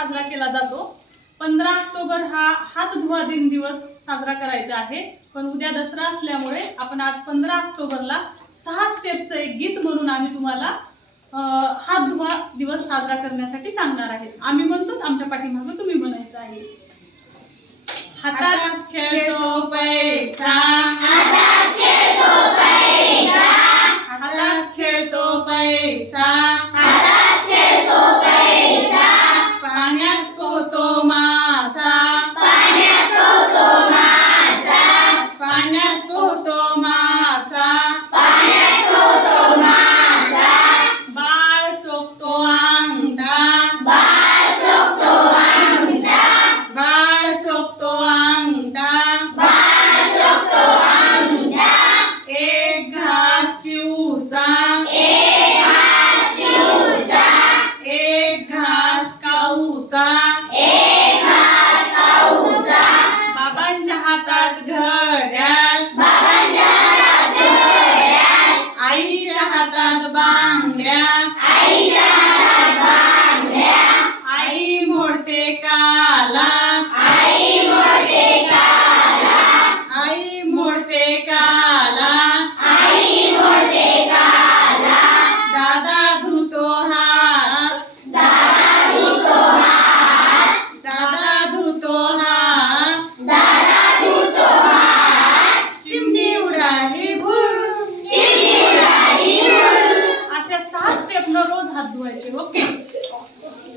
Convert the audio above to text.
साजरा केला जातो। 15 ऑक्टोबर हा हात धुवा दिन दिवस साजरा करायचा आहे, पण उद्या दसरा असल्यामुळे आपण आज 15 ऑक्टोबरला 6 स्टेपचं एक गीत म्हणून आम्ही तुम्हाला हात धुवा दिवस साजरा करण्यासाठी सांगणार आहे। आम्ही म्हणतो, आमच्या पाठीमागे तुम्ही म्हणायचं आहे। हातात खेळतो पैसा, हातात खेळतो पैसा, हातात खेळतो पैसा, हातात खेळतो पैसा, पाण्यात पोहतो मासा, पाण्यात पोहतो मासा, पाण्यात पोहतो मासा, पाण्यात पोहतो मासा, बाळ चोखतो अंगठा, बाळ चोखतो अंगठा, बाळ चोखतो अंगठा, बाळ चोखतो अंगठा, एक घास चिवचा, एक घास चिवचा, एक घास काऊचा, एक घास काऊचा, बाबांच्या हातात घड्याळ, बाबांच्या हातात घड्याळ, आईच्या हातात बाण,